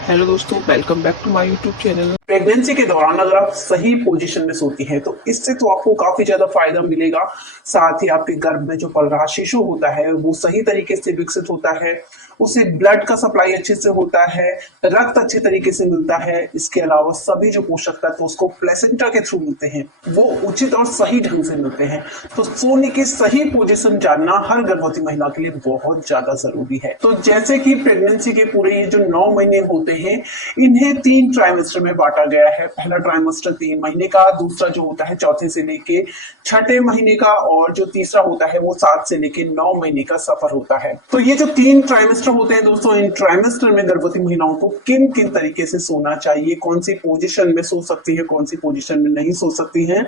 Hello दोस्तों, welcome back to my YouTube channel. Pregnancy के दौरान अगर आप सही पोजीशन में सोती हैं तो इससे तो आपको काफी ज्यादा फायदा मिलेगा। साथ ही आपके गर्भ में जो पल रहा शिशु होता है वो सही तरीके से विकसित होता है, उसे ब्लड का सप्लाई अच्छे से होता है, रक्त अच्छे तरीके से मिलता है। इसके अलावा सभी जो पोषक तत्व उसको प्लेसेंटा के थ्रू मिलते हैं वो उचित और सही ढंग से मिलते हैं। तो सोने की सही पोजीशन जानना हर गर्भवती महिला के लिए बहुत ज्यादा जरूरी है। तो जैसे कि प्रेगनेंसी के पूरे ये जो 9 महीने होते हैं इन्हें 3 ट्राइमेस्टर में बांटा गया है। पहला ट्राइमेस्टर 3 महीने का, दूसरा जो होता है चौथे से लेके छठे महीने का, और जो तीसरा होता है वो 7 से लेके 9 महीने का सफर होता है। तो ये जो 3 ट्राइमेस्टर होते हैं दोस्तों, इन ट्राइमेस्टर में गर्भवती महिलाओं को किन किन तरीके से सोना चाहिए, कौन सी पोजीशन में सो सकती है, कौन सी पोजीशन में नहीं सो सकती है,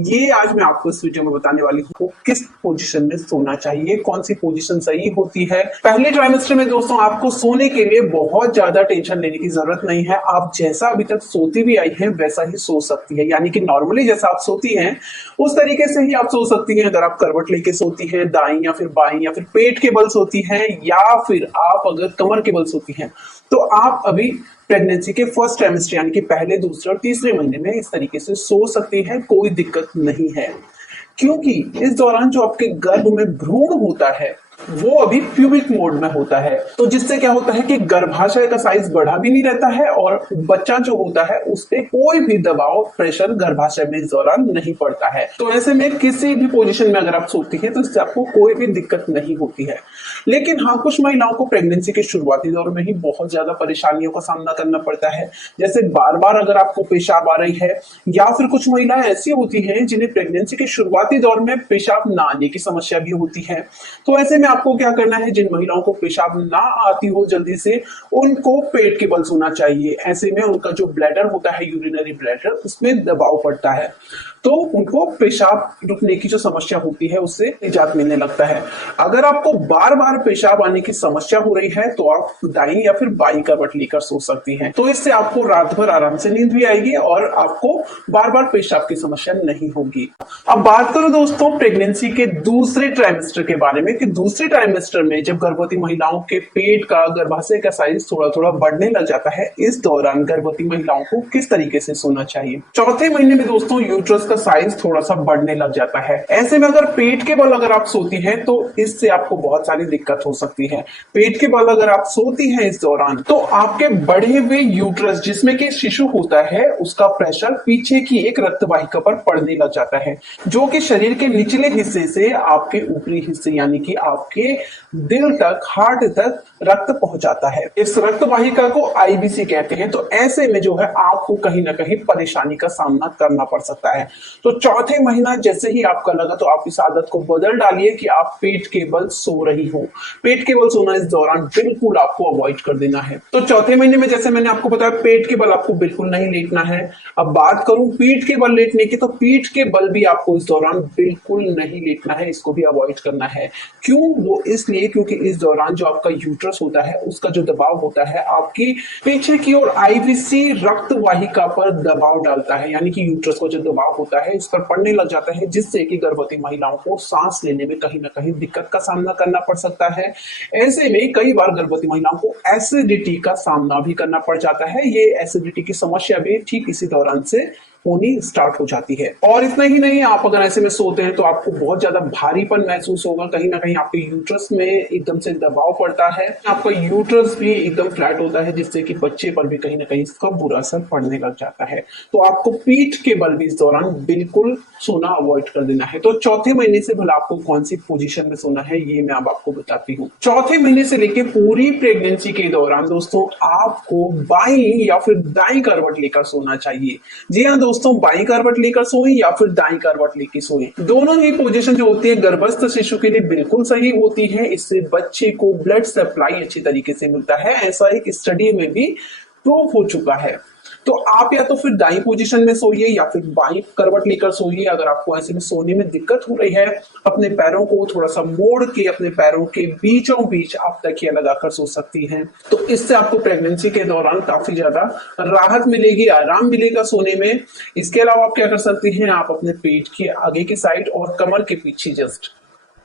ये आज मैं आपको इस वीडियो में बताने वाली हूँ। किस पोजीशन में सोना चाहिए, कौन सी पोजीशन सही होती है। पहले ट्राइमेस्टर में दोस्तों आपको सोने के लिए बहुत ज्यादा टेंशन लेने की जरूरत नहीं है। आप जैसा अभी तक सोती भी आई है वैसा ही सो सकती है, यानी कि नॉर्मली जैसा आप सोती हैं उस तरीके से ही आप सो सकती हैं। अगर आप करवट लेके सोती हैं, दाईं या फिर बाईं, या फिर पेट के बल सोती हैं, या फिर आप अगर कमर के बल सोती हैं, तो आप अभी प्रेगनेंसी के फर्स्ट ट्राइमेस्टर यानी कि पहले, दूसरे और तीसरे महीने में इस तरीके से सो सकती है, कोई दिक्कत नहीं है। क्योंकि इस दौरान जो आपके गर्भ में भ्रूण होता है वो अभी प्यूबिक मोड में होता है, तो जिससे क्या होता है कि गर्भाशय का साइज बढ़ा भी नहीं रहता है और बच्चा जो होता है उस पर कोई भी दबाव, प्रेशर गर्भाशय में इस दौरान नहीं पड़ता है। तो ऐसे में किसी भी पोजीशन में अगर आप सोती हैं तो इससे आपको कोई भी दिक्कत नहीं होती है। लेकिन हाँ, कुछ महिलाओं को प्रेगनेंसी के शुरुआती दौर में ही बहुत ज्यादा परेशानियों का सामना करना पड़ता है। जैसे बार बार अगर आपको पेशाब आ रही है, या फिर कुछ महिलाएं ऐसी होती हैं जिन्हें प्रेगनेंसी के शुरुआती दौर में पेशाब ना आने की समस्या भी होती है। तो ऐसे में आपको क्या करना है, जिन महिलाओं को पेशाब ना आती हो जल्दी से, उनको पेट के बल सोना चाहिए। ऐसे में उनका जो ब्लैडर होता है, यूरिनरी ब्लैडर, उसमें दबाव पड़ता है तो उनको पेशाब रुकने की जो समस्या होती है उससे निजात मिलने लगता है। अगर आपको बार बार पेशाब आने की समस्या हो रही है तो आप दाईं या फिर बाईं करवट लेकर सो सकती हैं। तो इससे आपको रात भर आराम से नींद भी आएगी और आपको बार बार पेशाब की समस्या नहीं होगी। अब बात करो दोस्तों प्रेगनेंसी के दूसरे ट्राइमेस्टर के बारे में, कि दूसरे ट्राइमेस्टर में जब गर्भवती महिलाओं के पेट का, गर्भाशय का साइज थोड़ा थोड़ा बढ़ने लग जाता है, इस दौरान गर्भवती महिलाओं को किस तरीके से सोना चाहिए। चौथे महीने में दोस्तों यूट्रस का साइज थोड़ा सा बढ़ने लग जाता है। ऐसे में अगर पेट के बल अगर आप सोती हैं तो इससे आपको बहुत सारी दिक्कत हो सकती है। पेट के बल अगर आप सोती हैं इस दौरान तो आपके बढ़े हुए यूट्रस जिसमें कि शिशु होता है उसका प्रेशर पीछे की एक रक्त वाहिका पर पड़ने लग जाता है, जो कि शरीर के निचले हिस्से से आपके ऊपरी हिस्से यानी कि आपके दिल तक, हार्ट तक रक्त पहुंचाता है। इस रक्त वाहिका को आईबीसी कहते हैं। तो ऐसे में जो है आपको कहीं ना कहीं परेशानी का सामना करना पड़ सकता है। तो चौथे महीना जैसे ही आपका लगा तो आप इस आदत को बदल डालिए कि आप पेट के बल सो रही हो। पेट के बल सोना इस दौरान बिल्कुल आपको अवॉइड कर देना है। तो चौथे महीने में जैसे मैंने आपको बताया पेट के बल आपको बिल्कुल नहीं लेटना है। अब बात करूं पीठ के बल लेटने की, तो पीठ के बल भी आपको इस दौरान बिल्कुल नहीं लेटना है, इसको भी अवॉइड करना है। क्यों? वो इसलिए क्योंकि इस दौरान जो आपका यूट्रस होता है उसका जो दबाव होता है आपकी पीछे की ओर आईवीसी रक्त वाहिका पर दबाव डालता है, यानी कि यूट्रस को जो दबाव होता है इस पर पड़ने लग जाता है, जिससे कि गर्भवती महिलाओं को सांस लेने में कहीं ना कहीं दिक्कत का सामना करना पड़ सकता है। ऐसे में कई बार गर्भवती महिलाओं को एसिडिटी का सामना भी करना पड़ जाता है। ये एसिडिटी की समस्या भी ठीक इसी दौरान से होनी स्टार्ट हो जाती है। और इतना ही नहीं, आप अगर ऐसे में सोते हैं तो आपको बहुत ज्यादा भारीपन महसूस होगा, कहीं ना कहीं आपके यूट्रस में एकदम से दबाव पड़ता है, आपका यूट्रस भी एकदम फ्लैट होता है, जिससे कि बच्चे पर भी कहीं ना कहीं इसका बुरा असर पड़ने लग जाता है। तो आपको पीठ के बल भी इस दौरान बिल्कुल सोना अवॉइड कर देना है। तो चौथे महीने से भला आपको कौन सी पोजीशन में सोना है ये मैं अब आपको बताती हूँ। चौथे महीने से लेकर पूरी प्रेगनेंसी के दौरान दोस्तों आपको बाईं या फिर दाईं करवट लेकर सोना चाहिए। जी हाँ दोस्तों, बाईं करवट लेकर सोएं या फिर दाईं करवट लेकर सोएं, दोनों ही पोजीशन जो होती है गर्भस्थ शिशु के लिए बिल्कुल सही होती है। इससे बच्चे को ब्लड सप्लाई अच्छी तरीके से मिलता है, ऐसा एक स्टडी में भी प्रूव हो चुका है। तो आप या तो फिर दाईं पोजीशन में सोइए या फिर बाईं करवट लेकर सोइए। अगर आपको ऐसे में सोने में दिक्कत हो रही है, अपने पैरों को थोड़ा सा मोड़ के अपने पैरों के बीचों बीच आप तकिया लगाकर सो सकती हैं। तो इससे आपको प्रेगनेंसी के दौरान काफी ज्यादा राहत मिलेगी, आराम मिलेगा सोने में। इसके अलावा आप क्या कर सकती हैं, आप अपने पेट के आगे की साइड और कमर के पीछे जस्ट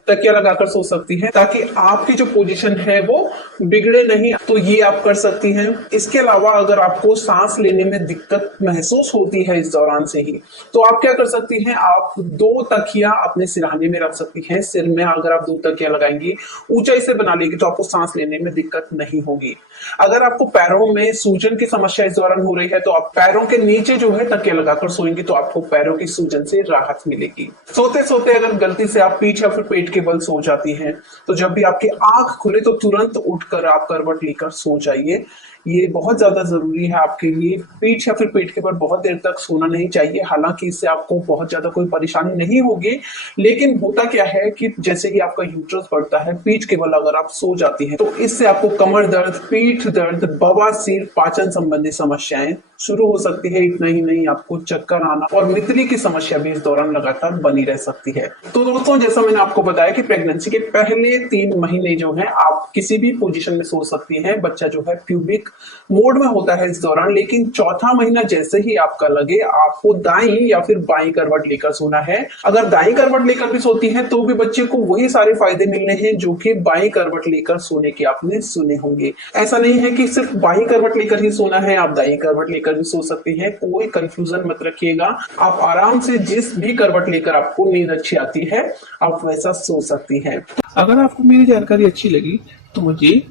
तकिया लगाकर सो सकती हैं, ताकि आपकी जो पोजीशन है वो बिगड़े नहीं, तो ये आप कर सकती हैं। इसके अलावा अगर आपको सांस लेने में दिक्कत महसूस होती है इस दौरान से ही, तो आप क्या कर सकती हैं, आप 2 तकिया अपने सिरहाने में रख सकती हैं। सिर में अगर आप 2 तकिया लगाएंगी, ऊंचाई से बना लेगी, तो आपको सांस लेने में दिक्कत नहीं होगी। अगर आपको पैरों में सूजन की समस्या इस दौरान हो रही है, तो आप पैरों के नीचे जो है तकिया लगाकर सोएंगी, तो आपको पैरों की सूजन से राहत मिलेगी। सोते सोते अगर गलती से आप पीठ या फिर पेट के बल सो जाती हैं, तो जब भी आपकी आंख खुले तो तुरंत उठकर आप करवट लेकर सो जाइए। ये बहुत ज्यादा जरूरी है आपके लिए। पीठ या फिर पेट के बल बहुत देर तक सोना नहीं चाहिए। हालांकि इससे आपको बहुत ज्यादा कोई परेशानी नहीं होगी, लेकिन होता क्या है कि जैसे कि आपका यूट्रस बढ़ता है, पीठ के बल अगर आप सो जाती हैं, तो इससे आपको कमर दर्द, पीठ दर्द, बवासीर, पाचन संबंधी समस्याएं शुरू हो सकती है। इतना ही नहीं, आपको चक्कर आना और मितली की समस्या भी इस दौरान लगातार बनी रह सकती है। तो दोस्तों, जैसा मैंने आपको बताया कि प्रेगनेंसी के पहले 3 महीने जो है आप किसी भी पोजीशन में सो सकती हैं। बच्चा जो है प्यूबिक मोड में होता है इस दौरान, लेकिन चौथा महीना जैसे ही आपका लगे, आपको दाईं या फिर बाईं करवट लेकर सोना है। अगर दाईं करवट लेकर भी सोती है तो भी बच्चे को वही सारे फायदे मिलने हैं जो कि बाईं करवट लेकर सोने के आपने सुने होंगे। ऐसा नहीं है कि सिर्फ बाईं करवट लेकर ही सोना है, आप दाईं करवट लेकर भी सो सकते हैं। कोई कंफ्यूजन मत रखिएगा, आप आराम से जिस भी करवट लेकर आपको नींद अच्छी आती है, आप वैसा सो सकती हैं। अगर आपको मेरी जानकारी अच्छी लगी तो मुझे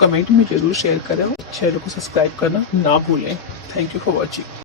कमेंट में जरूर शेयर करें और चैनल को सब्सक्राइब करना ना भूलें। Thank you for watching.